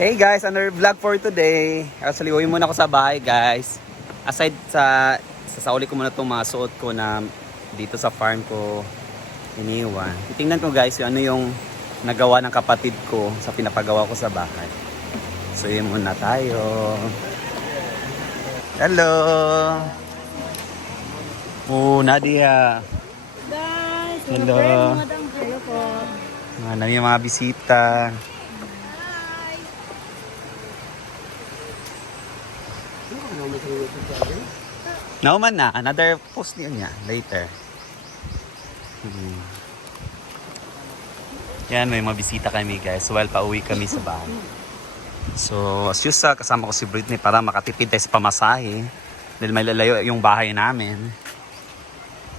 Hey guys, another vlog for today. Actually, uwi muna ako sa bahay guys. Aside sasauli ko muna itong mga suot ko na dito sa farm ko iniwan. Titingnan ko guys yung ano yung nagawa ng kapatid ko sa pinapagawa ko sa bahay. So yun muna tayo. Hello! Oh, Nadia. Guys, Hello. hello po. Ano yung mga bisita. Nauman na. Another post niya later. Yan, may mga bisita kami guys. While pauwi kami sa bahay. So, as usual, kasama ko si Britney para makatipid tayo sa pamasahe. Dahil may lalayo yung bahay namin.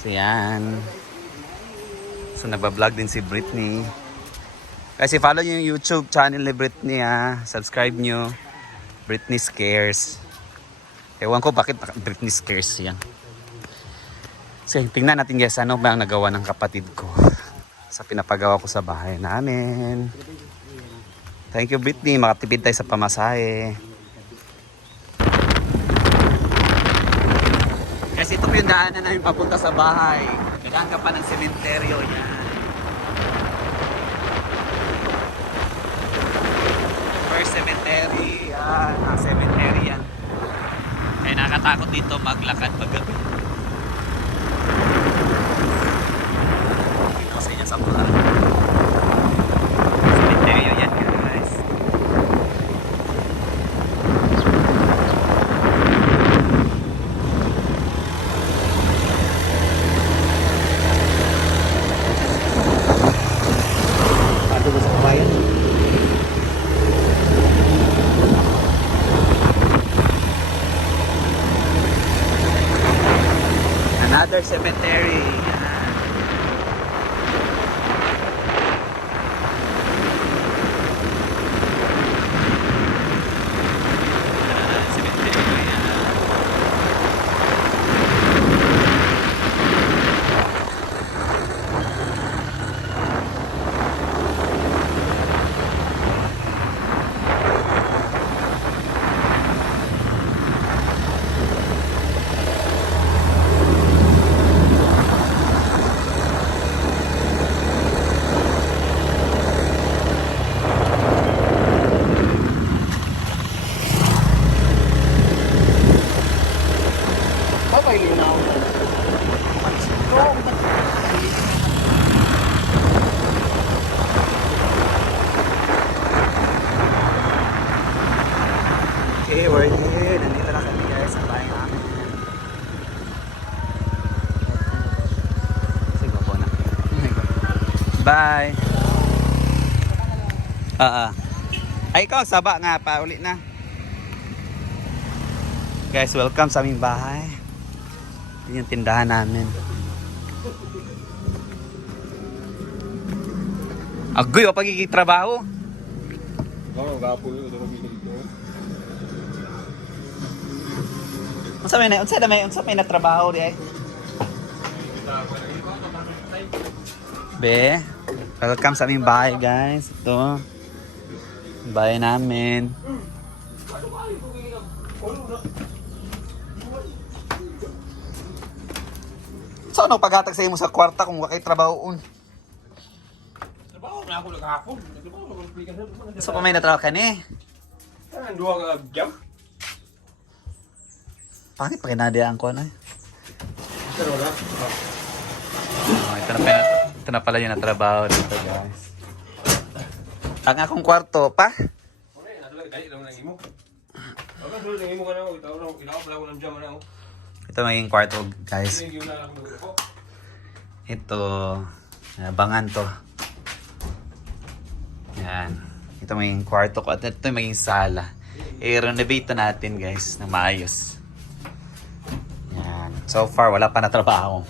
So, yan. So, nagbablog din si Britney. Kasi follow nyo yung YouTube channel ni Britney ha. Subscribe nyo. Britney Scares. Ewan ko bakit Britney Scares yan. So, tingnan natin guys ano ba ang nagawa ng kapatid ko sa pinapagawa ko sa bahay namin. Thank you Britney, makatipid tayo sa pamasahe. Kasi ito po yung daanan namin papunta sa bahay. Nagkaan ka pa ng sementeryo yan. First cemetery, yan. Cemetery yan. Kaya nakakatakot dito maglakad paggabi. Dito sa inyo sa mula. Cemetery yan guys. Paano ba sa kawayan? Another cemetery. Okay, we're here. Nandito na kami guys sa bahay namin. Sige po na. Bye! Ay, ikaw, saba nga pa. Uli na. Guys, welcome sa aming bahay. Ito yung tindahan namin. Agoy, o pagkikitrabaho. Oo, gapo yun. Unsa may natrabaho di ay? Be, welcome sa aming bahay guys. Ito. Bahay namin. So ano paghatag sa imo sa kwarta kung wakay trabaho un? Trabaho na ako naghapon. Trabaho na application. So pa may natrabaho ka ni? Duha ka jam. Pangit pa kinadiyaan ko na. Pero na. Ito na pala yung natrabaho dito guys. Ang akong kwarto pa. Ano yan? Nadulag dali lang ng imo. Ako dulu ng imo kana. Ilaw pala ko ng jam na ako. Ito maging kwarto guys. Sige yun na ako ko. Ito, abangan to. Yan. Ito maging kwarto ko at ito maging sala. I-renovate na natin guys na maayos. Yan. So far, wala pa na trabaho.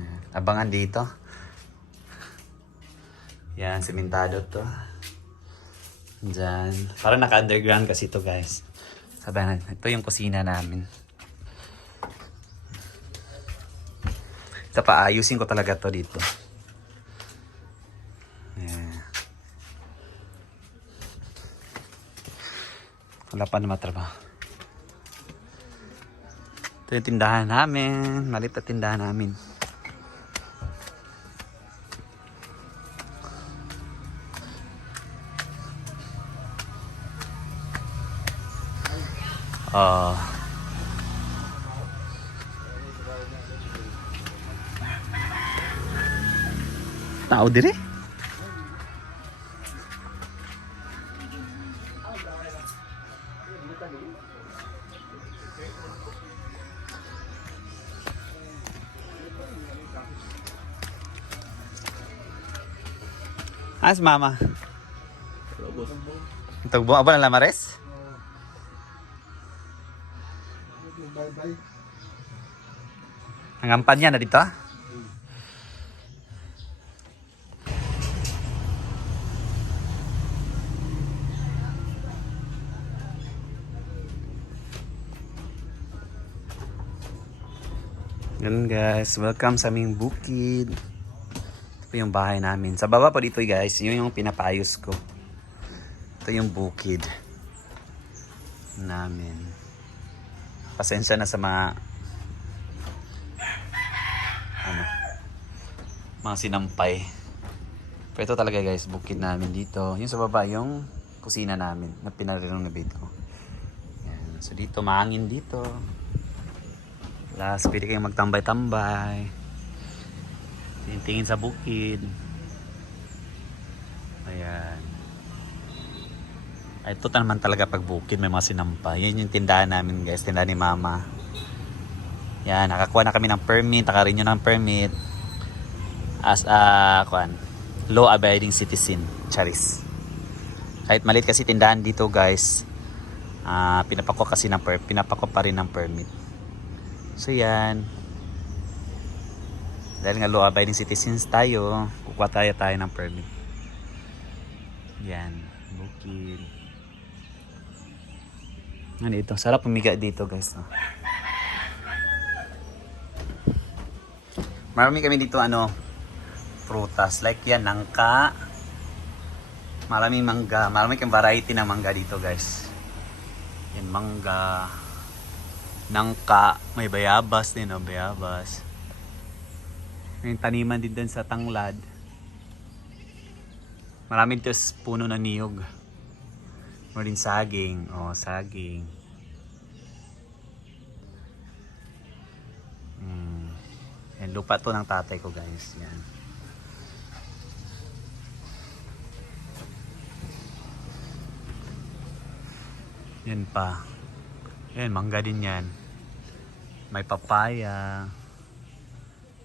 Yan. Abangan dito. Yan, sementado to. Diyan. Parang naka-underground kasi ito guys. Sabi na, ito yung kusina namin. Ito pa, ayusin ko talaga to dito. Yeah. Wala pa na matrabaho. Ito yung tindahan namin. Malit na tindahan namin. Tao dire? As mama. Tugbo apa na lamares? Ang ampan niya na dito. Ganun guys, welcome sa aming bukid. Ito po yung bahay namin. Sa baba po dito guys, yun yung pinapayos ko. Ito yung bukid namin. Pasensya na sa mga mga sinampay. Pero ito talaga guys, bukid namin dito. Yung sa baba, yung kusina namin na pinarenovate ko. Yan. So dito, mahangin dito. Plus, pwede kayong magtambay-tambay. Tingin sa bukid. Ayan. Ay, ito naman talaga pag bukid, may mga sinampa. Yan yung tindahan namin guys, tindahan ni mama. Yan, nakakuha na kami ng permit, naka-renew ng permit. As a, law-abiding citizen. Charis. Kahit maliit kasi tindahan dito guys, pinapako pa rin ng permit. So yan. Dahil nga law-abiding citizens tayo, kukuha tayo ng permit. Yan. Bukid. Ano ito? Sarap pumiga dito guys. No? Marami kami dito prutas. Like yan, nangka. Maraming mangga. Marami kang variety ng mangga dito guys. Yan, mangga. Nangka, may bayabas din, bayabas. May taniman din dun sa tanglad. Maraming dito puno ng niyog. Maraming saging, saging. Yan, lupa to ng tatay ko guys. Yan. Yan pa. Yan, mangga din yan. May papaya.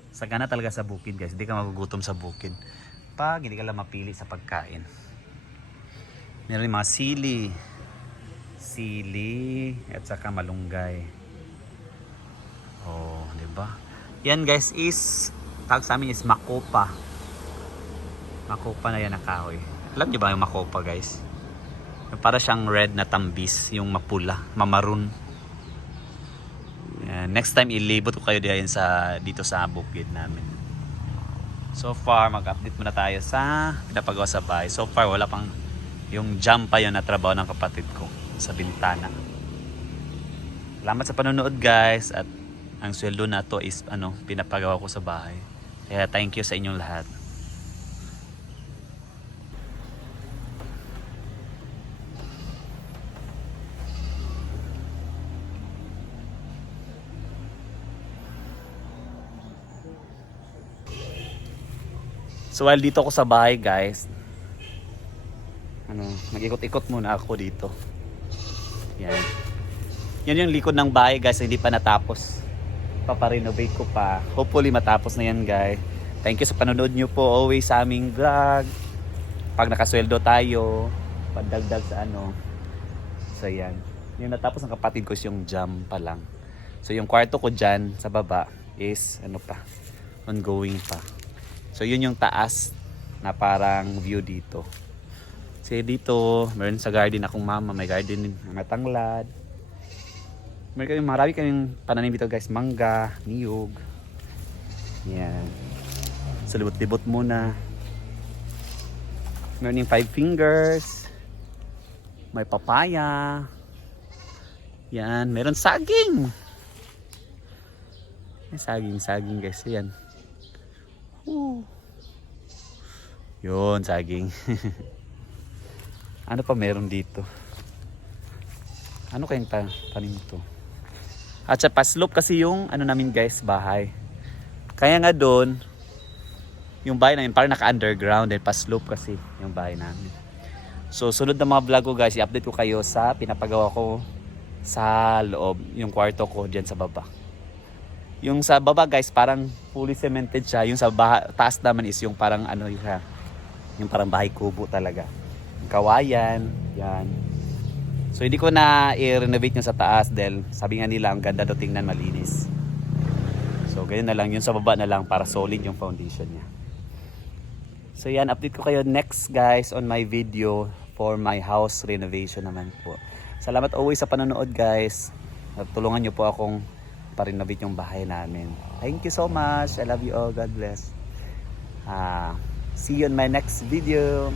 Sagana talaga sa bukid guys. Hindi ka magugutom sa bukid. Pag hindi ka lang mapili sa pagkain. Meron yung mga sili. Sili. At saka malunggay. Oh, diba? Yan guys is, tawag sa amin is makopa. Makopa na yan na kahoy. Alam niyo ba yung makopa guys? Para siyang red na tambis, yung mapula, mamaroon. Next time ilibot ko kayo dito sa bukid namin. So far, mag-update muna tayo sa pinapagawa sa bahay. So far, wala pang yung jam pa yun na trabaho ng kapatid ko sa bintana. Salamat sa panonood guys. At ang sweldo na to is pinapagawa ko sa bahay. Kaya thank you sa inyong lahat. So while dito ako sa bahay guys, nag-ikot-ikot muna ako dito. Yan. Yan yung likod ng bahay guys, hindi pa natapos. Paparenovate ko pa. Hopefully matapos na yan guys. Thank you sa panonood nyo po always sa aming vlog. Pag nakasweldo tayo, pandagdag sa So yan. Yung natapos ng kapatid ko is yung jam pa lang. So yung kwarto ko dyan sa baba is ongoing pa. So yun yung taas na parang view dito. Kasi dito, meron sa garden akong mama, may garden mga tanglad. Marami kaming pananim dito guys, mangga, niyog. Yan. So libot-libot muna. Meron yung 5 fingers. May papaya. Yan, meron saging. May saging guys, yan. Woo. Yun, saging. Ano pa meron dito? Ano kayang tanim to? At sa paslop kasi yung ano namin guys, bahay. Kaya nga doon, yung bahay namin parang naka-underground and paslop kasi yung bahay namin. So sunod na mga vlog ko guys, i-update ko kayo sa pinapagawa ko sa loob, yung kwarto ko diyan sa baba. Yung sa baba guys, parang fully cemented siya. Yung sa taas naman is yung parang ano yung parang bahay kubo talaga. Yung kawayan, yan. So hindi ko na i-renovate yung sa taas dahil sabi nga nila ang ganda daw tingnan, malinis. So ganyan na lang, yung sa baba na lang para solid yung foundation niya. So yan, update ko kayo next guys on my video for my house renovation naman po. Salamat always sa panonood guys. Tulungan nyo po akong pa-renovate yung bahay namin. Thank you so much. I love you all. God bless. See you in my next video.